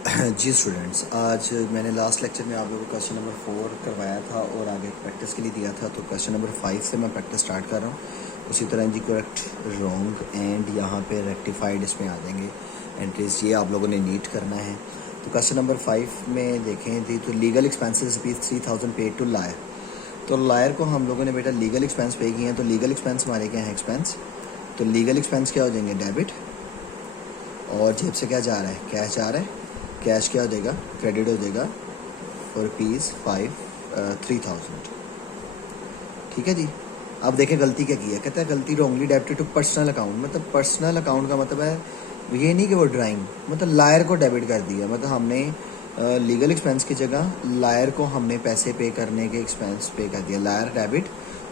जी students, आज मैंने last lecture में आप लोगों को क्वेश्चन नंबर 4 करवाया था और आगे प्रैक्टिस के लिए दिया था। तो क्वेश्चन नंबर 5 से मैं प्रैक्टिस स्टार्ट कर रहा हूँ। उसी तरह जी करेक्ट, रॉन्ग एंड यहाँ पे रेक्टिफाइड इसमें आ जाएंगे एंट्रीज। ये आप लोगों ने नीट करना है। तो क्वेश्चन नंबर 5 में देखें थी, तो legal expenses ₹3000 paid to lawyer. तो लायर को हम लोगों ने बेटा लीगल एक्सपेंस पे किए हैं। तो लीगल एक्सपेंस हमारे क्या है? एक्सपेंस। तो लीगल एक्सपेंस क्या हो जाएंगे? डेबिट। और जेब से क्या जा रहा है? कैश जा रहा है। कैश क्या हो जाएगा? क्रेडिट हो जाएगा फॉर ₹3000। ठीक है जी। अब देखें गलती क्या की है। कहता है गलती wrongly debited to personal account. मतलब पर्सनल अकाउंट का मतलब है ये नहीं कि वो ड्राइंग, मतलब लायर को डेबिट कर दिया। मतलब हमने लीगल एक्सपेंस की जगह लायर को हमने पैसे पे करने के एक्सपेंस पे कर दिया। लायर डेबिट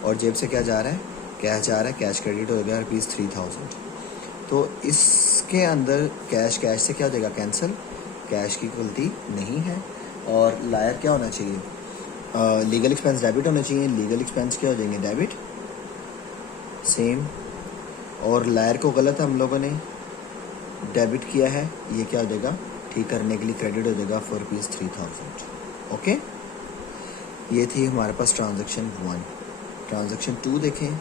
और जेब से क्या जा रहा है? कैश जा रहा है। कैश क्रेडिट हो गया ₹3000। तो इसके अंदर कैश कैश से क्या हो जाएगा? कैंसिल। कैश की गलती नहीं है। और लायर क्या होना चाहिए? लीगल एक्सपेंस डेबिट होना चाहिए। लीगल एक्सपेंस क्या हो जाएंगे? डेबिट। सेम। और लायर को गलत हम लोगों ने डेबिट किया है, ये क्या हो जाएगा? ठीक करने के लिए क्रेडिट हो जाएगा फॉर ₹3000। ओके, ये थी हमारे पास ट्रांजैक्शन 1। ट्रांजैक्शन 2 देखें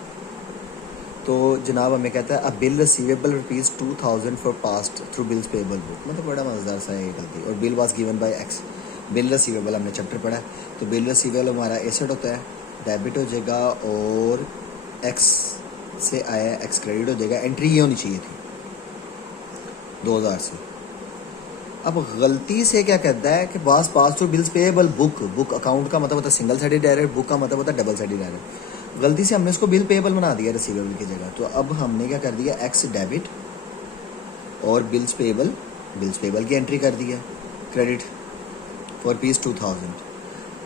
तो जनाब हमें कहता है अ bill receivable ₹2000 for past through bills payable book. मतलब बड़ा मज़ेदार सा है ये गलती। और bill was given by x. Bill receivable हमने चैप्टर पढ़ा है। तो बिल रिसीवेबल हमारा एसेट होता है, डेबिट हो जाएगा और एक्स से आया, एक्स क्रेडिट हो जाएगा। एंट्री ये होनी चाहिए थी 2000 से। अब गलती से क्या कहता है कि pass through bills payable book. Book account का मतलब होता है सिंगल साइडेड एरर, बुक का मतलब होता है डबल साइडेड एरर। गलती से हमने उसको बिल पेबल बना दिया रिसीवेबल की जगह। तो अब हमने क्या कर दिया? एक्स डेबिट और बिल्स पेबल की एंट्री कर दिया क्रेडिट फॉर ₹2000।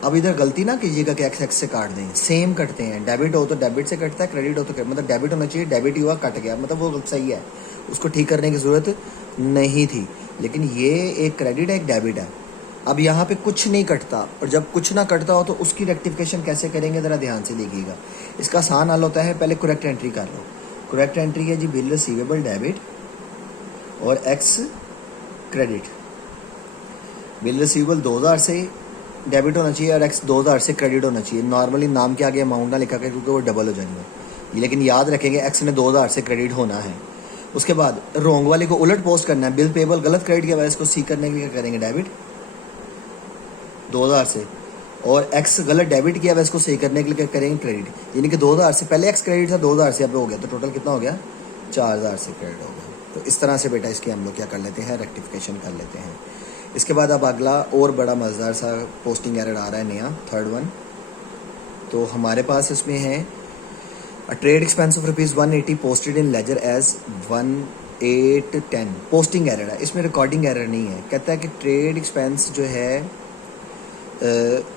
अब इधर गलती ना कीजिएगा कि एक्स एक्स से काट दें, सेम कटते हैं। डेबिट हो तो डेबिट से कटता है, क्रेडिट हो तो मतलब डेबिट होना चाहिए, डेबिट हुआ कट गया, मतलब वो सही है, उसको ठीक करने की ज़रूरत नहीं थी। लेकिन ये एक क्रेडिट है, एक डेबिट है। अब यहाँ पे कुछ नहीं कटता, और जब कुछ ना कटता हो तो उसकी रेक्टिफिकेशन कैसे करेंगे ज़रा ध्यान से देखिएगा। इसका आसान हल होता है, पहले करेक्ट एंट्री कर लो। करेक्ट एंट्री है जी बिल रिसीवेबल डेबिट और एक्स क्रेडिट। बिल रिसीवेबल 2000 से डेबिट होना चाहिए और एक्स 2000 से क्रेडिट होना चाहिए। नॉर्मली नाम के आगे अमाउंट ना लिखा कर क्योंकि वो डबल हो जाएंगे, लेकिन याद रखेंगे एक्स ने 2000 से क्रेडिट होना है। उसके बाद रोंग वाले को उलट पोस्ट करना है। बिल पेबल गलत क्रेडिट किया हुआ है, इसको सी करने के लिए क्या करेंगे? डेबिट 2000 से। और एक्स गलत डेबिट किया हुआ है, इसको सही करने के लिए क्या करेंगे? क्रेडिट। यानी कि 2000 से पहले एक्स क्रेडिट था, 2000 से अब हो गया, तो टोटल कितना हो गया? 4000 से क्रेडिट हो गया। तो इस तरह से बेटा इसकी हम लोग क्या कर लेते हैं? रेक्टिफिकेशन कर लेते हैं। इसके बाद अब अगला और बड़ा मज़ेदार सा पोस्टिंग एरर आ रहा है नया, थर्ड वन। तो हमारे पास इसमें है a trade expense of ₹180 posted in ledger as 1810। Posting error है, इसमें रिकॉर्डिंग एरर नहीं है। कहता है कि ट्रेड एक्सपेंस जो है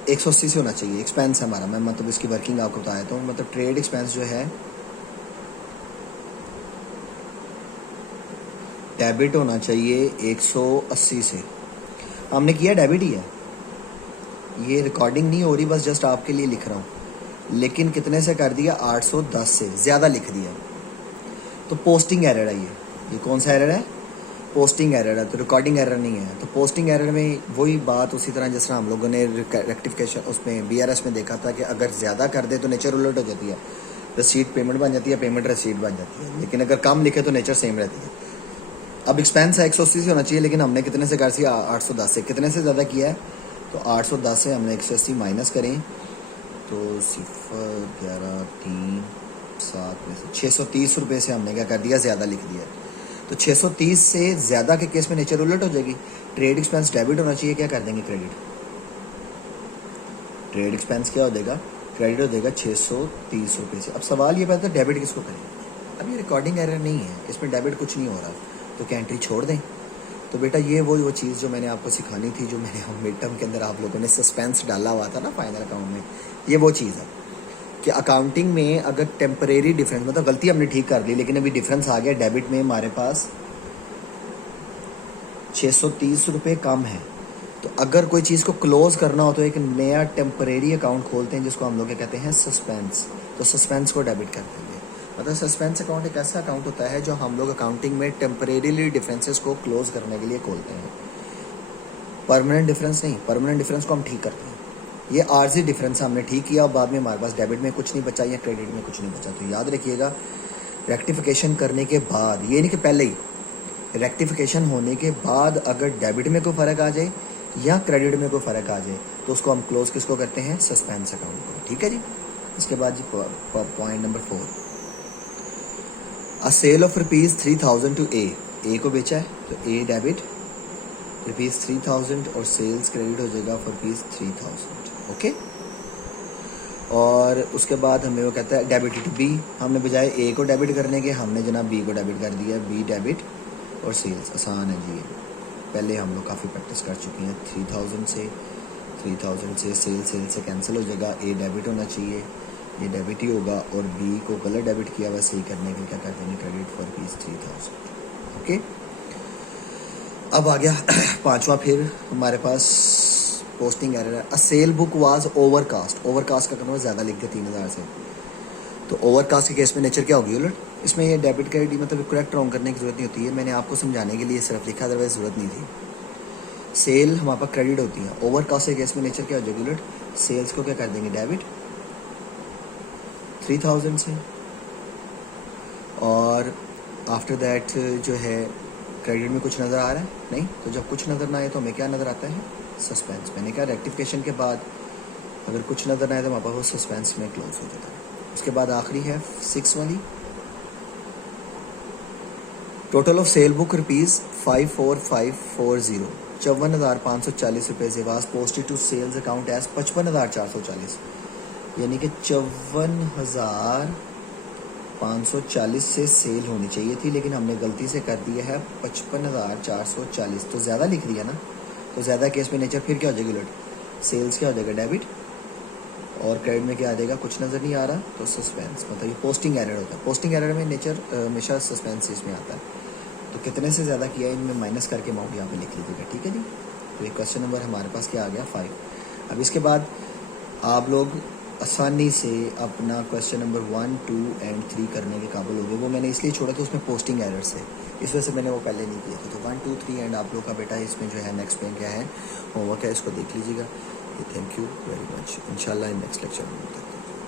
180 से होना चाहिए। एक्सपेंस है हमारा, मैं मतलब इसकी वर्किंग आपको बताया तो मतलब ट्रेड एक्सपेंस जो है डेबिट होना चाहिए 180 से। हमने किया डेबिट ही है, ये रिकॉर्डिंग नहीं हो रही, बस जस्ट आपके लिए लिख रहा हूँ। लेकिन कितने से कर दिया? 810 से ज़्यादा लिख दिया। तो पोस्टिंग एरर है ये कौन सा एरर है? पोस्टिंग एरर है, तो रिकॉर्डिंग एरर नहीं है। तो पोस्टिंग एरर में वही बात उसी तरह जिस तरह हम लोगों ने रेक्टिफिकेशन उसमें BRS में देखा था कि अगर ज़्यादा कर दे तो नेचर उलट हो जाती है, रसीद पेमेंट बन जाती है, पेमेंट रसीद बन जाती है। लेकिन अगर कम लिखे तो नेचर सेम रहती है। अब एक्सपेंस है 180 से होना चाहिए, लेकिन हमने कितने से कर दिया? 810 से। कितने से ज़्यादा किया है? तो 810 से हमने 180 माइनस करें तो 0.1137 में से 630 रुपये से हमने क्या कर दिया? ज़्यादा लिख दिया। तो 630 से ज़्यादा के केस में नेचर उलट हो जाएगी। ट्रेड एक्सपेंस डेबिट होना चाहिए, क्या कर देंगे? क्रेडिट। ट्रेड एक्सपेंस क्या हो जाएगा? क्रेडिट हो जाएगा 630 रुपये से। अब सवाल ये पैदा डेबिट किसको करें? अब ये रिकॉर्डिंग एरर नहीं है, इसमें डेबिट कुछ नहीं हो रहा, तो क्या एंट्री छोड़ दें? तो बेटा ये वो चीज़ जो मैंने आपको सिखानी थी, जो मैंने मिड टर्म के अंदर आप लोगों ने सस्पेंस डाला हुआ था ना फाइनल अकाउंट में, ये वो चीज़ है कि अकाउंटिंग में अगर टेम्परेरी डिफरेंस, मतलब गलती हमने ठीक कर ली लेकिन अभी डिफरेंस आ गया डेबिट में, हमारे पास 630 रुपये कम है। तो अगर कोई चीज़ को क्लोज करना हो तो एक नया टेम्परेरी अकाउंट खोलते हैं जिसको हम लोग क्या कहते हैं? सस्पेंस। तो सस्पेंस को डेबिट कर देंगे। मतलब सस्पेंस अकाउंट एक ऐसा अकाउंट होता है जो हम लोग अकाउंटिंग में टेम्परेरीली डिफरेंसेस को क्लोज करने के लिए खोलते हैं। परमानेंट डिफरेंस नहीं, परमानेंट डिफरेंस को हम ठीक करते हैं। ये आर्जी डिफरेंस हमने ठीक किया और बाद में हमारे पास डेबिट में कुछ नहीं बचा या क्रेडिट में कुछ नहीं बचा। तो याद रखिएगा, रेक्टिफिकेशन करने के बाद, ये नहीं कि पहले ही, रेक्टिफिकेशन होने के बाद अगर डेबिट में कोई फ़र्क आ जाए या क्रेडिट में कोई फ़र्क आ जाए तो उसको हम क्लोज किसको करते हैं, सस्पेंस अकाउंट को। ठीक है जी। इसके बाद जी point number 4, a sale of ₹3000 to A को बेचा है तो ए डेबिट ₹3000 और सेल्स क्रेडिट हो जाएगा फॉर ₹3000। ओके। और उसके बाद हमें वो कहता है डेबिट टू बी, हमने बजाय ए को डेबिट करने के हमने जनाब बी को डेबिट कर दिया, बी डेबिट और सेल्स। आसान है जी, पहले हम लोग काफ़ी प्रैक्टिस कर चुके हैं। 3000 से सेल से कैंसिल हो जाएगा, ए डेबिट होना चाहिए, ये डेबिट ही होगा, और बी को गलत डेबिट किया हुआ सही करने के लिए क्या कर देंगे, क्रेडिट फॉर ₹3000। ओके। अब आ गया पांचवा, फिर हमारे पास पोस्टिंग एरर है। A sale book was overcast, overcast का मतलब ज़्यादा लिख दिया 3000 से, तो ओवरकास्ट के केस में नेचर क्या होगी उलट, इसमें ये डेबिट क्रेडिट मतलब करेक्ट रॉन्ग करने की जरूरत नहीं होती है, मैंने आपको समझाने के लिए सिर्फ लिखा, अदरवाइज ज़रूरत नहीं थी। सेल हमारे पास क्रेडिट होती है, ओवरकास्ट के केस में नेचर क्या हो जाएगी उलट, सेल्स को क्या कर देंगे डेबिट 3000 से, और आफ्टर दैट जो है क्रेडिट में कुछ नज़र आ रहा है नहीं, तो जब कुछ नज़र ना आए तो हमें क्या नज़र आता है, सस्पेंस। मैंने कहा रेक्टिफिकेशन के बाद अगर कुछ नज़र ना आए तो हमारे पास वो सस्पेंस में क्लोज हो जाता है। उसके बाद आखिरी है 6 वाली, टोटल ऑफ सेल बुक ₹54540, 54,540 रुपये से was posted to sales account as 55,440, यानी कि 54,540 से सेल होनी चाहिए थी, लेकिन हमने गलती से कर दिया है 55,440, तो ज़्यादा लिख दिया ना, तो ज़्यादा केस में नेचर फिर क्या हो जाएगी उलट, सेल्स क्या हो जाएगा डेबिट, और क्रेडिट में क्या आ जाएगा, कुछ नज़र नहीं आ रहा तो सस्पेंस, मतलब ये पोस्टिंग एरर होता है। पोस्टिंग एरर में नेचर हमेशा सस्पेंस इसमें आता है। तो कितने से ज़्यादा किया इनमें माइनस करके अमाउंट यहाँ पे लिख लीजिएगा। ठीक है जी। तो ये क्वेश्चन नंबर हमारे पास क्या आ गया 5। अब इसके बाद आप लोग आसानी से अपना क्वेश्चन नंबर 1, 2 एंड 3 करने के काबिल हो गए। वो मैंने इसलिए छोड़ा था, उसमें पोस्टिंग एरर्स है, इस वजह से मैंने वो पहले नहीं किया था। तो 1, 2, 3 एंड आप लोग का बेटा इसमें जो है नेक्स्ट में क्या है होमवर्क है, इसको देख लीजिएगा। Thank you very much. इंशाल्लाह नेक्स्ट लेक्चर में मिलते हैं।